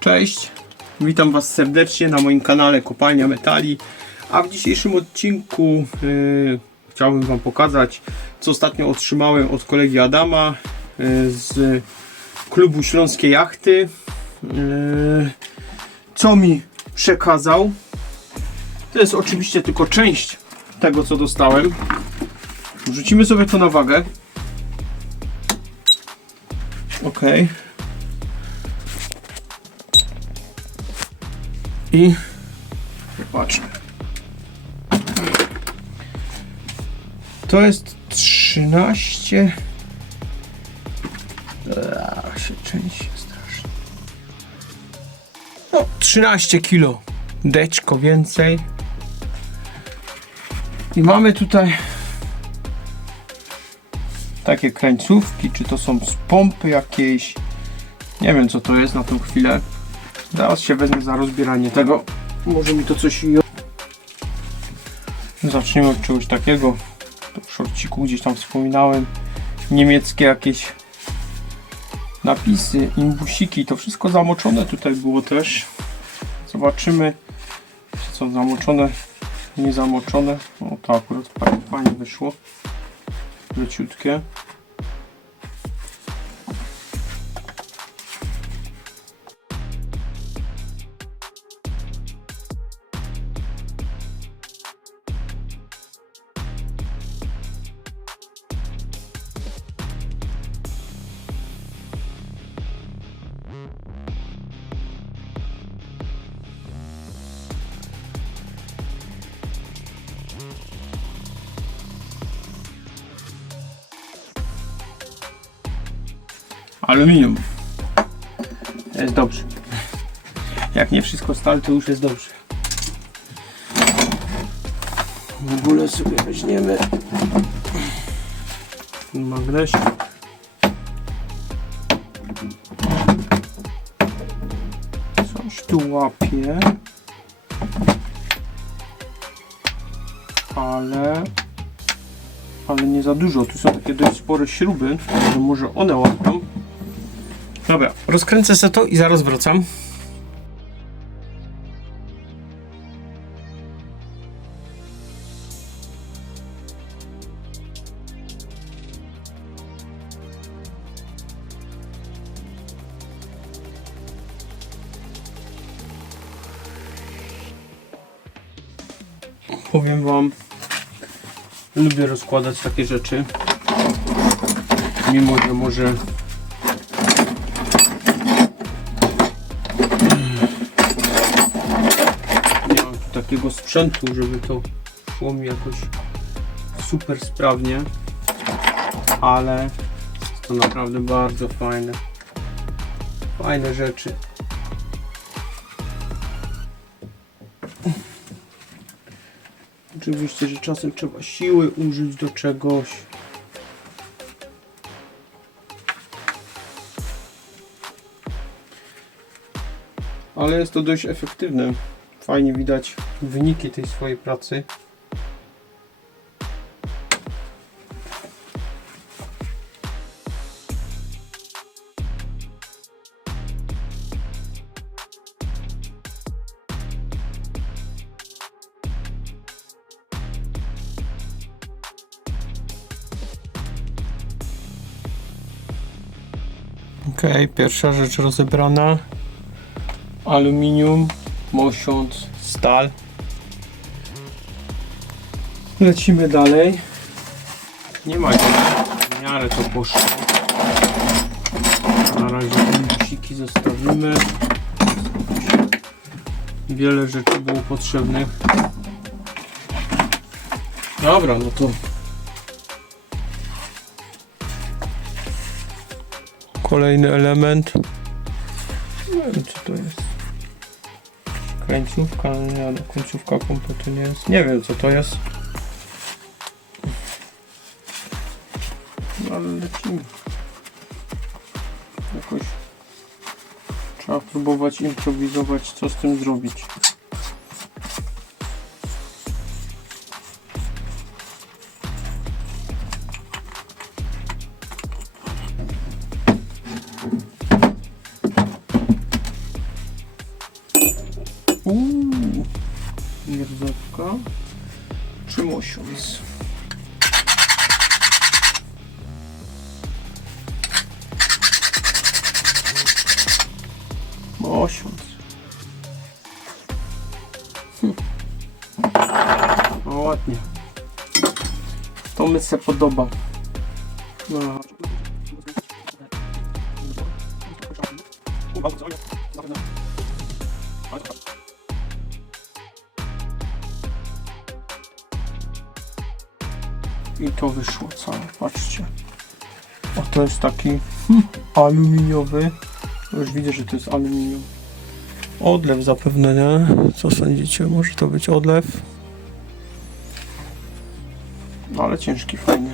Cześć, witam Was serdecznie na moim kanale Kopalnia Metali. A w dzisiejszym odcinku yy, chciałbym Wam pokazać, co ostatnio otrzymałem od kolegi Adama yy, z klubu Śląskie Jachty. Yy, co mi przekazał. To jest oczywiście tylko część tego, co dostałem. Wrzucimy sobie to na wagę. Ok. I zobaczmy. To jest 13. Ach, się części strasznie. No, 13 kilo. Deczko więcej. I mamy tutaj takie krańcówki, czy to są z pompy jakiejś. Nie wiem co to jest na tą chwilę. Teraz się wezmę za rozbieranie tego. Może mi to coś... Zaczniemy od czegoś takiego. W szorciku gdzieś tam wspominałem. Niemieckie jakieś napisy, imbusiki. To wszystko zamoczone tutaj było też. Zobaczymy. czy Co zamoczone, nie zamoczone. O to akurat fajnie wyszło. Leciutkie. Aluminium. Jest dobrze. Jak nie wszystko stal, to już jest dobrze. W ogóle sobie weźmiemy ten magnes. Coś tu łapie. Ale ale nie za dużo. Tu są takie dość spore śruby, że może one łapią. Dobra, rozkręcę se to i zaraz wracam. Powiem wam, lubię rozkładać takie rzeczy. Mimo, że może takiego sprzętu, żeby to szło mi jakoś super sprawnie, ale to naprawdę bardzo fajne. Fajne rzeczy. Oczywiście, że czasem trzeba siły użyć do czegoś. Ale jest to dość efektywne. Fajnie widać wyniki tej swojej pracy. Ok, pierwsza rzecz rozebrana. Aluminium, mosiąc, stal. Lecimy dalej. Nie ma gdzie. W miarę to poszło. Na razie impulsiki zostawimy. Wiele rzeczy było potrzebnych. Dobra, no to Kolejny element. Nie wiem co to jest. Krańcówka, ale nie, no, końcówka kompletu nie jest. Nie wiem co to jest. No, ale lecimy. Jakoś trzeba próbować improwizować co z tym zrobić. Mi się podoba. No. I to wyszło całe, patrzcie. O, to jest taki hmm, aluminiowy. Już widzę, że to jest aluminium. Odlew zapewne, nie? Co sądzicie? Może to być odlew? No ale ciężki, fajny.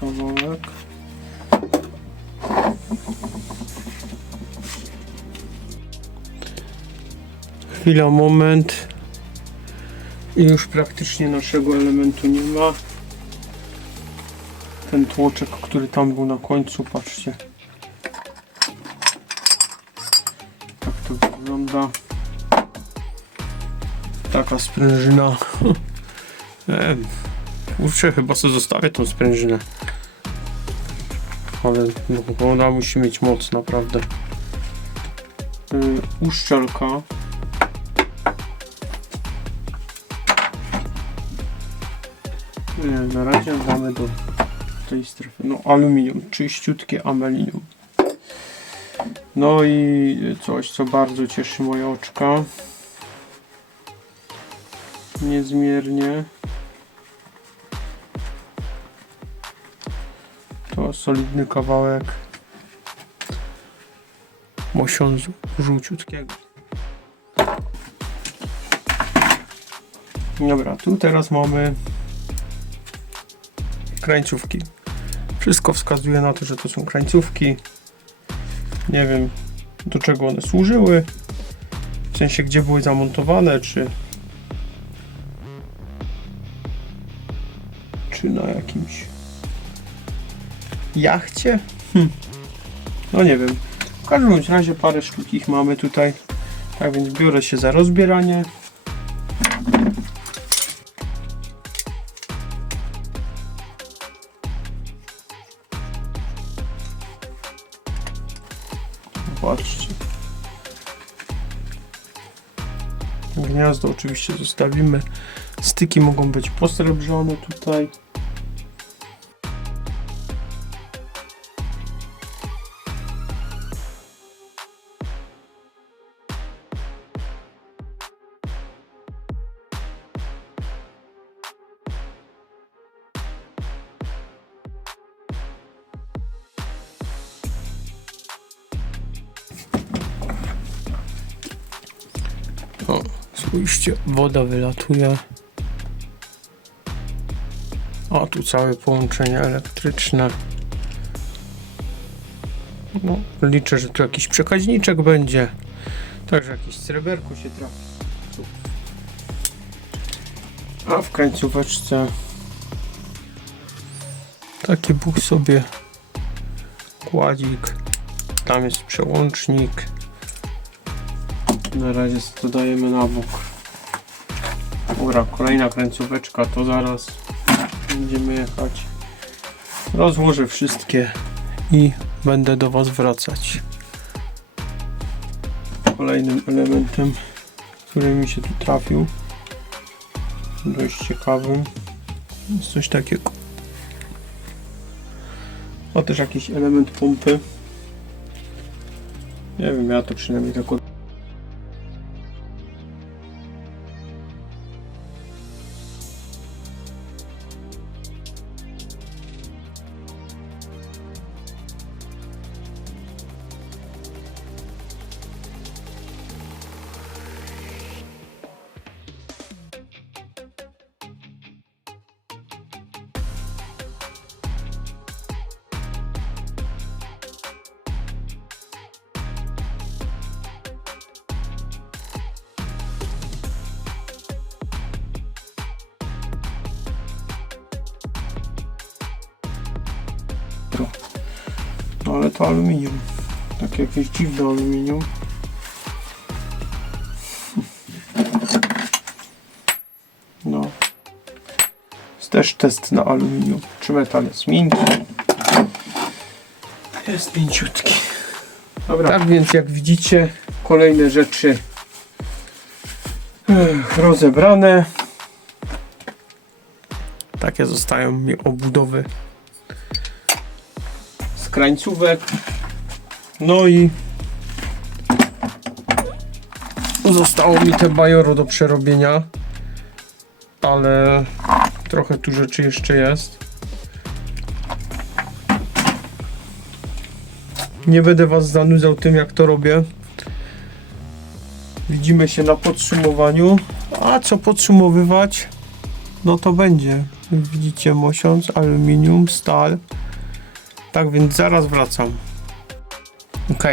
Kawałek. Chwila, moment. I już praktycznie naszego elementu nie ma. Ten tłoczek, który tam był na końcu, patrzcie. Tak to wygląda. Taka sprężyna. Kurczę, chyba sobie zostawię tą sprężynę. Ale no, ona musi mieć moc, naprawdę. Yy, uszczelka. Nie, na razie mamy do tej strefy. No, aluminium, czyściutkie amelinium. No i coś, co bardzo cieszy moje oczka. Niezmiernie. Solidny kawałek mosiądzu żółciutkiego. Dobra, tu teraz mamy krańcówki. Wszystko wskazuje na to, że to są krańcówki. Nie wiem do czego one służyły. W sensie gdzie były zamontowane, czy czy na jakimś jachcie? Hm. No nie wiem. W każdym razie parę sztuk ich mamy tutaj. Tak więc biorę się za rozbieranie. Patrzcie. Gniazdo oczywiście zostawimy. Styki mogą być posrebrzone tutaj. O, spójrzcie, woda wylatuje. O, tu całe połączenie elektryczne. No, liczę, że tu jakiś przekaźniczek będzie. Także jakieś sreberko się trafi. A w końcóweczce taki był sobie kładzik. Tam jest przełącznik. Na razie to dajemy na bok. Dobra, kolejna kręcóweczka, to zaraz będziemy jechać. Rozłożę wszystkie i będę do Was wracać. Kolejnym elementem, który mi się tu trafił, dość ciekawym, jest coś takiego. O, też jakiś element pompy. Nie wiem, ja to przynajmniej tak od ale to aluminium. Takie jakieś dziwne aluminium. też test na aluminium. Czy metal jest miękki? Jest mięciutki. Dobra. Tak więc jak widzicie, kolejne rzeczy ech, rozebrane. Takie zostają mi obudowy krańcówek. No i zostało mi te bajoro do przerobienia, ale trochę tu rzeczy jeszcze jest. Nie będę Was zanudzał tym, jak to robię. Widzimy się na podsumowaniu. A co podsumowywać? No to będzie. Widzicie mosiąc, aluminium, stal. Tak więc zaraz wracam. Ok.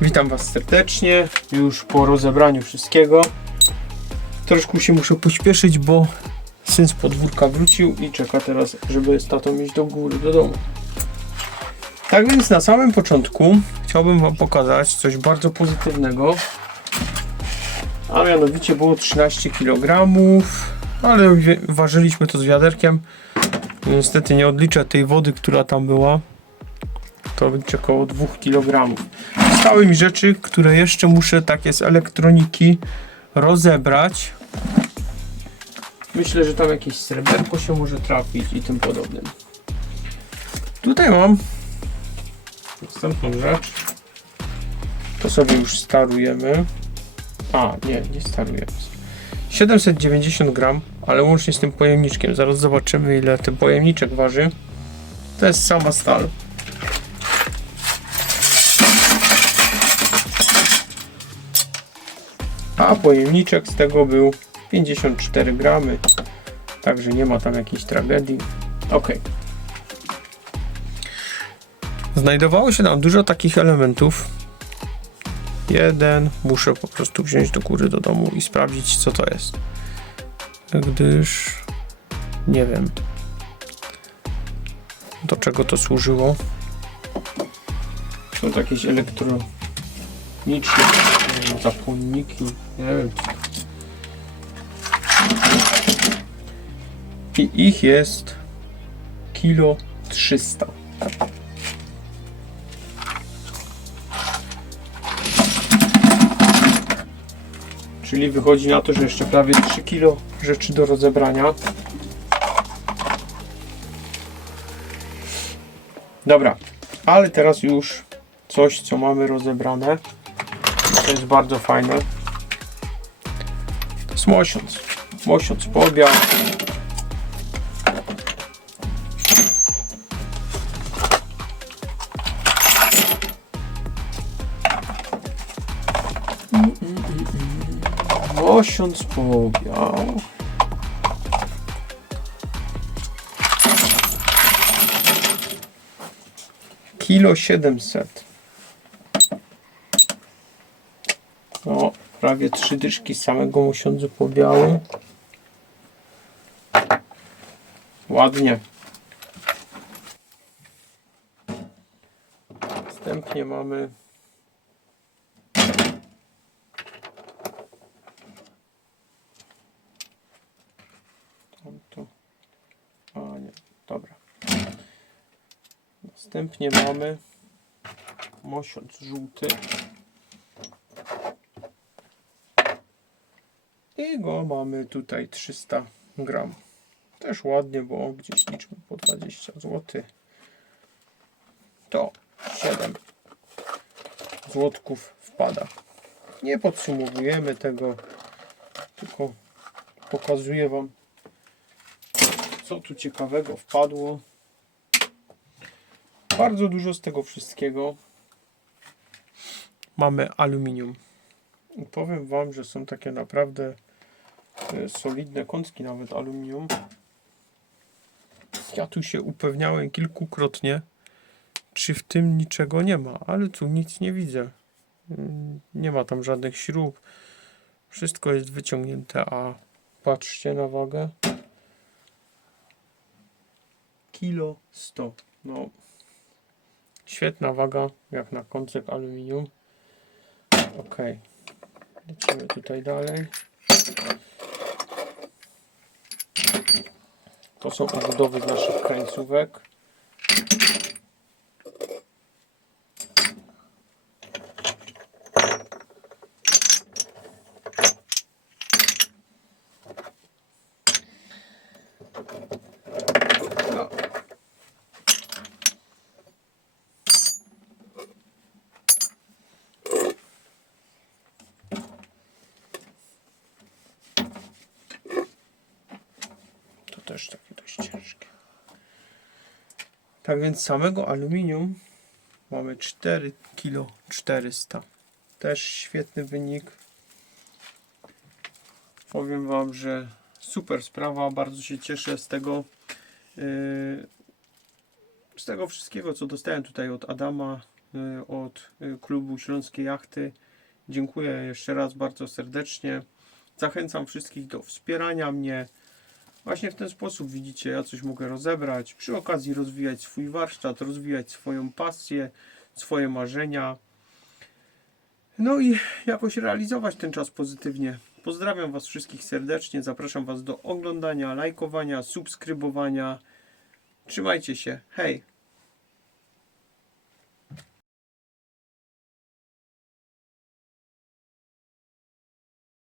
Witam Was serdecznie. Już po rozebraniu wszystkiego. Troszkę się muszę pośpieszyć, bo syn z podwórka wrócił i czeka teraz, żeby z tatą iść do góry, do domu. Tak więc na samym początku chciałbym Wam pokazać coś bardzo pozytywnego. A mianowicie było 13 kg, ale ważyliśmy to z wiaderkiem. Niestety nie odliczę tej wody, która tam była. To będzie około 2 kg. Zostały mi rzeczy, które jeszcze muszę takie z elektroniki rozebrać. Myślę, że tam jakieś sreberko się może trafić i tym podobnym. Tutaj mam następną rzecz. To sobie już starujemy. A, nie, nie starujemy. 790 gram, ale łącznie z tym pojemniczkiem. Zaraz zobaczymy ile ten pojemniczek waży. To jest sama stal. A pojemniczek z tego był 54 gramy. Także nie ma tam jakiejś tragedii. Ok. Znajdowało się tam dużo takich elementów. Jeden muszę po prostu wziąć do góry do domu i sprawdzić co to jest. Gdyż nie wiem do czego to służyło. Są to jakieś elektroniczne zapłonniki. Nie wiem. I ich jest kilo 300. Czyli wychodzi na to, że jeszcze prawie 3 kilo rzeczy do rozebrania. Dobra, ale teraz już coś, co mamy rozebrane. To jest bardzo fajne. To jest mosiąc. Mosiąc pobiał. Mosiąc pobiał. Kilo 700. No, prawie trzy dyszki samego mosiądzu pobiału. Ładnie. Następnie mamy Tam tu. A nie, dobra. Następnie mamy mosiąc żółty. I go mamy tutaj 300 gram. Też ładnie, bo gdzieś liczmy po 20 zł. To 7 złotków wpada. Nie podsumowujemy tego, tylko pokazuję Wam, co tu ciekawego wpadło. Bardzo dużo z tego wszystkiego mamy aluminium. I powiem Wam, że są takie naprawdę e, solidne kątki, nawet aluminium. Ja tu się upewniałem kilkukrotnie, czy w tym niczego nie ma, ale tu nic nie widzę. Mm, Nie ma tam żadnych śrub. Wszystko jest wyciągnięte, a patrzcie na wagę. Kilo 100. No, świetna waga, jak na kącek aluminium. Ok. Lecimy tutaj dalej. To są obudowy naszych krańcówek. Też takie dość ciężkie. Tak więc samego aluminium mamy 4 kg 400. Też świetny wynik. Powiem Wam, że super sprawa. Bardzo się cieszę z tego. yy, z tego wszystkiego, co dostałem tutaj od Adama, yy, od yy, klubu Śląskie Jachty. Dziękuję jeszcze raz bardzo serdecznie. Zachęcam wszystkich do wspierania mnie. Właśnie w ten sposób widzicie, ja coś mogę rozebrać, przy okazji rozwijać swój warsztat, rozwijać swoją pasję, swoje marzenia. No i jakoś realizować ten czas pozytywnie. Pozdrawiam Was wszystkich serdecznie, zapraszam Was do oglądania, lajkowania, subskrybowania. Trzymajcie się, hej!